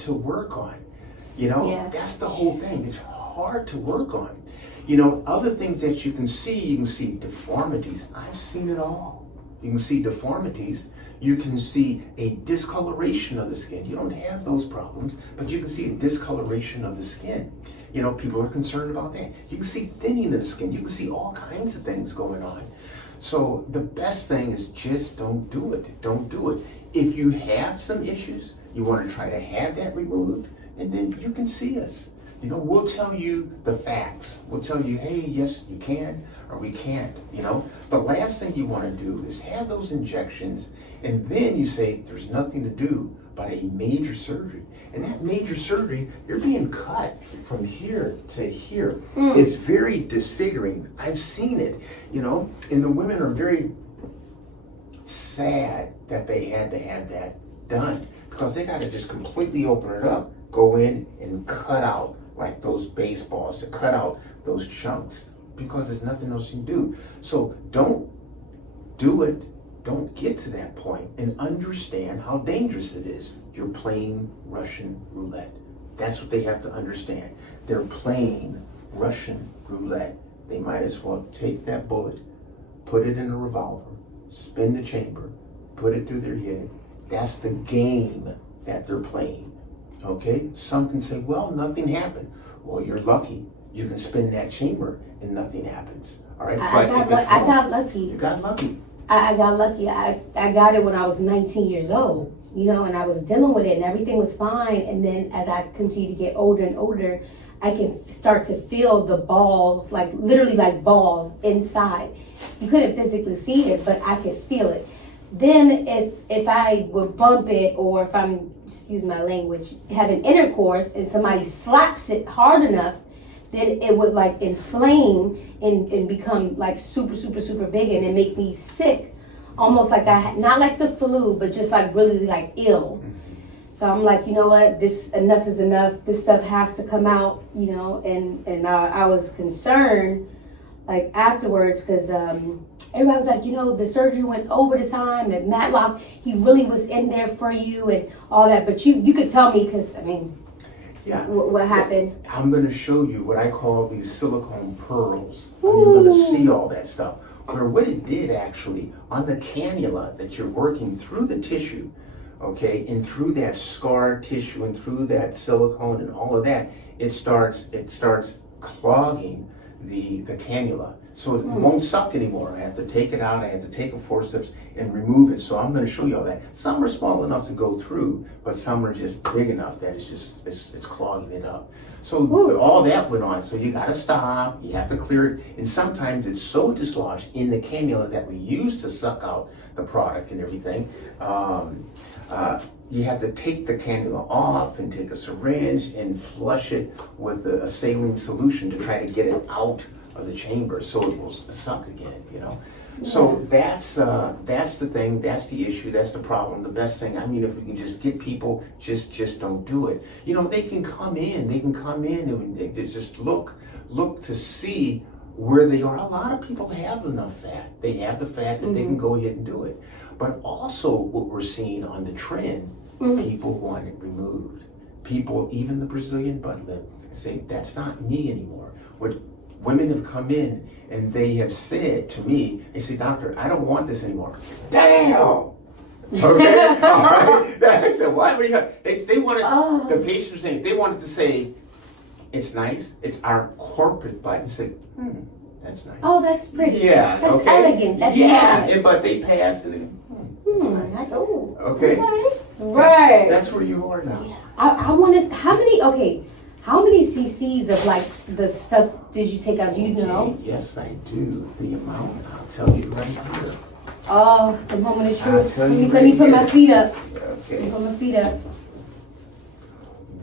to work on. You know, Yeah. that's the whole thing. It's hard to work on. Other things that you can see deformities. I've seen it all. You can see deformities. You can see a discoloration of the skin. You don't have those problems, but you can see a discoloration of the skin. People are concerned about that. You can see thinning of the skin. You can see all kinds of things going on. So the best thing is just don't do it. Don't do it. If you have some issues, you want to try to have that removed, and then you can see us. We'll tell you the facts. We'll tell you, hey, yes, you can, or we can't. The last thing you want to do is have those injections, and then you say there's nothing to do but a major surgery. And that major surgery, you're being cut from here to here. It's very disfiguring. I've seen it, and the women are very sad that they had to have that done, because they got to just completely open it up, go in and cut out like those baseballs, to cut out those chunks, because there's nothing else you can do. So don't do it. Don't get to that point, and understand how dangerous it is. You're playing Russian roulette. That's what they have to understand. They're playing Russian roulette. They might as well take that bullet, put it in a revolver, spin the chamber, put it through their head. That's the game that they're playing. Okay? Some can say, well, nothing happened. Well, you're lucky. You can spin that chamber and nothing happens. All right? I got lucky. You got lucky. I got lucky. I got it when I was 19 years old, and I was dealing with it and everything was fine. And then as I continue to get older and older, I can start to feel the balls, like literally like balls inside. You couldn't physically see it, but I could feel it. Then if I would bump it, or if I'm, excuse my language, having intercourse and somebody slaps it hard enough, then it would like inflame and become like super, super, super big, and it make me sick. Almost like I had, not like the flu, but just like really like ill. So I'm like, you know what, enough is enough. This stuff has to come out, and I was concerned like afterwards, because everybody was like, the surgery went over the time, and Matlock, he really was in there for you and all that. But you could tell me, because yeah. What happened? I'm going to show you what I call these silicone pearls. You're going to see all that stuff. Where what it did actually, on the cannula that you're working through the tissue, okay, and through that scar tissue and through that silicone and all of that, it starts clogging the cannula. So it won't suck anymore. I have to take it out. I have to take a forceps and remove it. So I'm going to show you all that. Some are small enough to go through, but some are just big enough that it's clogging it up. So all that went on. So you got to stop. You have to clear it. And sometimes it's so dislodged in the cannula that we use to suck out the product and everything. You have to take the cannula off and take a syringe and flush it with a saline solution to try to get it out of the chamber so it will suck again, Yeah. So that's the thing, that's the issue, that's the problem. The best thing, if we can just get people, just don't do it. They can come in and they just look to see where they are. A lot of people have enough fat. They have the fat that they can go ahead and do it. But also what we're seeing on the trend, people want it removed. People, even the Brazilian butt lift, say, that's not me anymore. What women have come in and they have said to me, they say, doctor, I don't want this anymore. Damn! Okay? All right? I said, why? They wanted, the patients were saying, they wanted to say, it's nice, it's our corporate butt. And said, that's nice. Oh, that's pretty. Yeah. That's elegant. That's nice. But they passed and nice. Okay? Right. That's where you are now. I want to, how many cc's of like the stuff did you take out? Do you know? Yes, I do. The amount, I'll tell you right here. Oh, the moment of truth. Let me put my feet up. Okay. Let me put my feet up.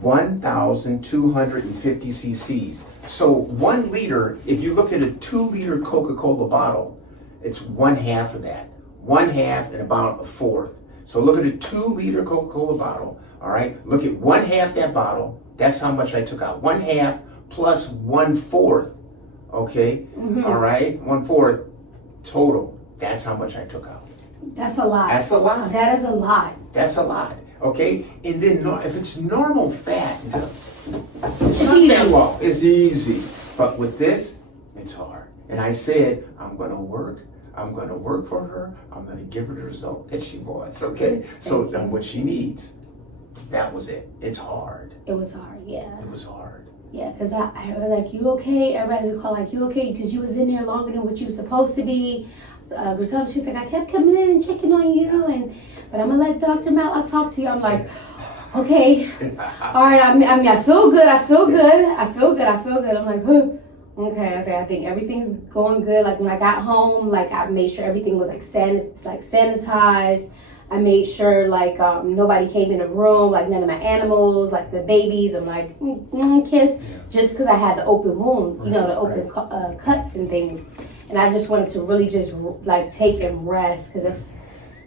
1,250 cc's. So 1 liter, if you look at a 2-liter Coca-Cola bottle, it's 1/2 of that. 1/2 and about 1/4. So look at a 2-liter Coca-Cola bottle, all right? Look at 1/2 that bottle. That's how much I took out. 1/2 plus 1/4, okay? All right? 1/4 total. That's how much I took out. That's a lot. That's a lot. That is a lot. That's a lot. Okay? And then if it's normal fat, it's not that long. It's easy. But with this, it's hard. And I said, I'm going to work for her. I'm going to give her the result that she wants. Okay? So what she needs. That was it. It's hard. It was hard, yeah. It was hard. Yeah, because I was like, you okay? Everybody was calling like, you okay? Because you was in there longer than what you were supposed to be. Griselda, she was like, I kept coming in and checking on you, but I'm going to let Dr. Matlock talk to you. I'm like, okay. All right, I mean, I feel good. I feel good. I'm like, huh. Okay. I think everything's going good. Like when I got home, like I made sure everything was like sanitized. I made sure like nobody came in the room, like none of my animals, like the babies. I'm like, kiss, just because I had the open wound, the open cuts and things. And I just wanted to really just like take and rest because that's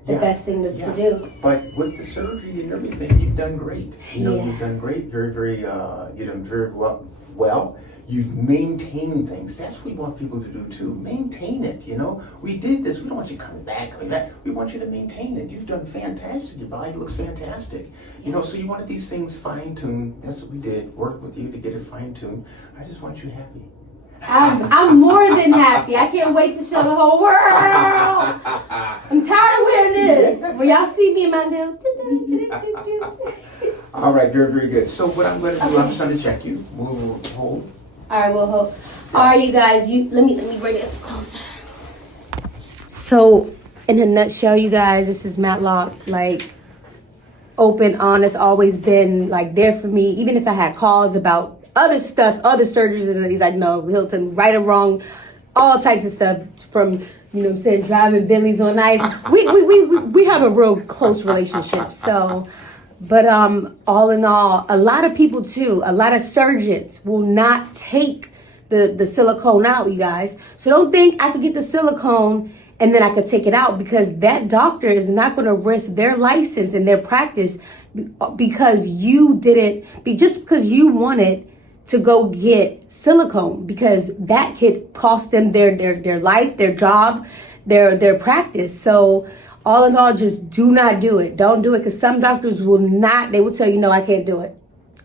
the best thing to do. But with the surgery and everything, you've done great. You've done great. Very, very, you've done very well. You've maintained things. That's what we want people to do too. Maintain it, We did this. We don't want you coming back. We want you to maintain it. You've done fantastic. Your body looks fantastic. So you wanted these things fine-tuned. That's what we did. Work with you to get it fine-tuned. I just want you happy. I'm more than happy. I can't wait to show the whole world. I'm tired of wearing this. Will y'all see me in my new? All right, very, very good. So what I'm going to do, I'm just going to check you. We'll hold. All right, we'll hold. All right, you guys. Let me bring this closer. So, in a nutshell, you guys, this is Matlock. Like, open, honest, always been like there for me. Even if I had calls about other stuff, other surgeries, he's like, no, Hilton, right or wrong, all types of stuff from, driving Billies on ice. We have a real close relationship. So, but all in all, a lot of people too, a lot of surgeons will not take the silicone out, you guys. So don't think I could get the silicone and then I could take it out, because that doctor is not going to risk their license and their practice because you didn't, just because you wanted to go get silicone, because that could cost them their life, their job, their practice. So all in all, just do not do it. Don't do it, because some doctors will not, they will tell you, no, I can't do it.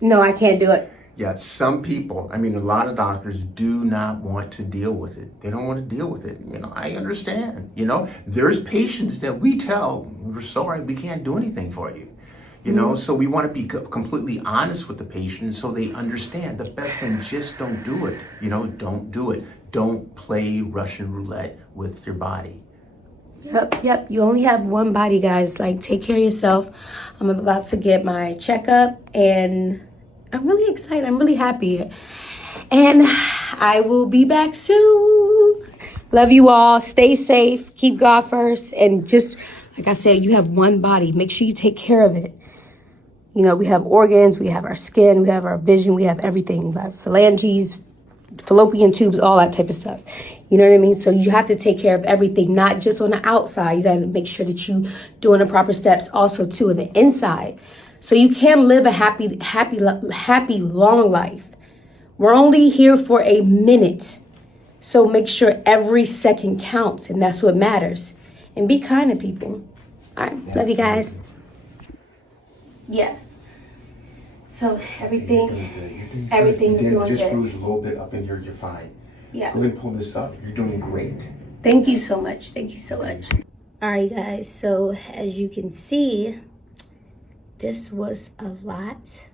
No, I can't do it. Yeah, some people, a lot of doctors do not want to deal with it. They don't want to deal with it. I understand. There's patients that we tell, we're sorry, we can't do anything for you. So we want to be completely honest with the patient so they understand. The best thing, just don't do it. Don't do it. Don't play Russian roulette with your body. Yep. You only have one body, guys. Like, take care of yourself. I'm about to get my checkup, and I'm really excited. I'm really happy. And I will be back soon. Love you all. Stay safe. Keep God first. And just, like I said, you have one body. Make sure you take care of it. We have organs, we have our skin, we have our vision, we have everything. We have phalanges, fallopian tubes, all that type of stuff. You know what I mean? So you have to take care of everything, not just on the outside. You got to make sure that you doing the proper steps also too on the inside. So you can live a happy, long life. We're only here for a minute. So make sure every second counts, and that's what matters. And be kind to people. All right. Love you guys. Yeah. So everything's doing just good. bruise a little bit up in here, you're fine. Yeah. Go ahead and pull this up. You're doing great. Thank you so much. All right, guys. So as you can see, this was a lot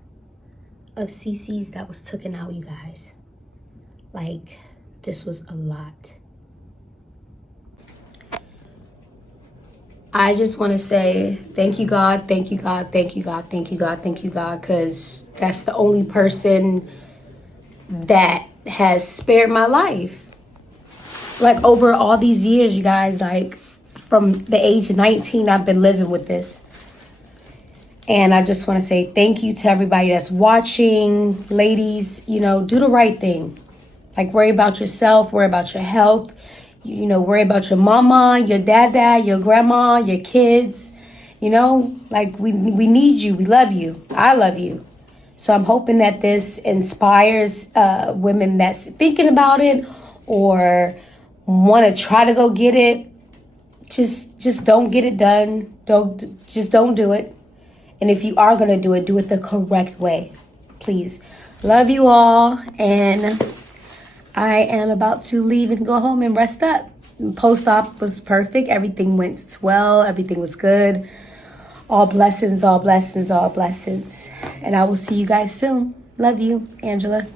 of CCs that was taken out, you guys. Like, this was a lot. I just want to say thank you, God, because that's the only person that has spared my life. Like, over all these years, you guys, like, from the age of 19, I've been living with this. And I just want to say thank you to everybody that's watching. Ladies, do the right thing. Like, worry about yourself, worry about your health. Worry about your mama, your dada, your grandma, your kids. Like, we need you. We love you. I love you. So I'm hoping that this inspires women that's thinking about it or want to try to go get it. Just don't get it done. Don't do it. And if you are going to do it the correct way. Please. Love you all. And I am about to leave and go home and rest up. Post-op was perfect. Everything went well. Everything was good. All blessings, all blessings, all blessings. And I will see you guys soon. Love you, Angela.